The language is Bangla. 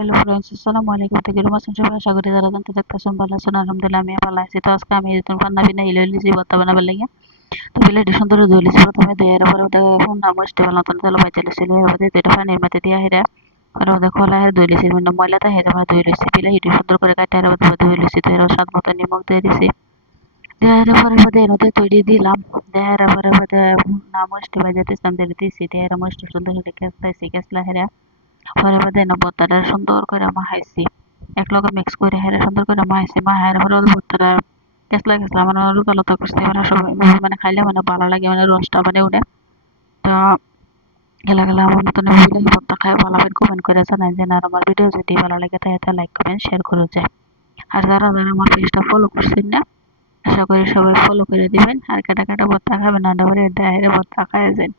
হ্যালো ফ্রেন্ডস, আসসালামু আলাইকুম। কিরম আছেন সবাই, আশা করি যারা জানতে দেখতেছেন ভালো আছেন। আলহামদুলিল্লাহ আমি ভালো আছি। তো আজকে আমি নতুন পান্না বিনা ইলো লিছি ভর্তা বানাবার লাগে। তো বিলেটি সুন্দর ধুই লিছি প্রথমে ধুয়ে এর পরে ওটা হুন্না মুষ্টি ভালো মতন তেল ভাই চলেছিল এর মধ্যে দুইটা পানির মধ্যে দিয়ে হেরা পরে ওদের খোলা হের ধুই লিছি মানে ময়লাটা হেরে আমরা ধুই লিছি বিলাহিটি সুন্দর করে কাটে এর মধ্যে ধুই লিছি তো এর স্বাদ মতো নিমক দিয়ে দিছি। দেওয়ার পরে মধ্যে এর মধ্যে তৈরি দিলাম। দেওয়ার পরে মধ্যে না ভাজা দিলাম দিয়ে দিছি। দেওয়ার মুষ্টি সুন্দর করে কেসলাইছি কেসলা হেরা পরে বাদে ভর্তাটা সুন্দর করে মাখাইছি এক লগে মিক্স করে হেরে সুন্দর করে মাখাইছি মাখাইর পরে ভর্তাটা কেসলা কেসলা মানে লুকা লুকা করছে মানে সবাই মানে খাইলে মানে ভালো লাগে মানে রসটা মানে উঠে। তো গেলা গেলা আমার মতন বিলাহি ভর্তা খাই ভালো লাগবে কমেন্ট করে জানাই যে আর আমার ভিডিও যদি ভালো লাগে তাহলে লাইক কমেন্ট শেয়ার করে যায়। আর যারা যারা আমার পেজটা ফলো করছেন না, আশা করি সবাই ফলো করে দিবেন। আর কাটা কাটা ভর্তা খাবেন না দেয় ভর্তা খাই যান।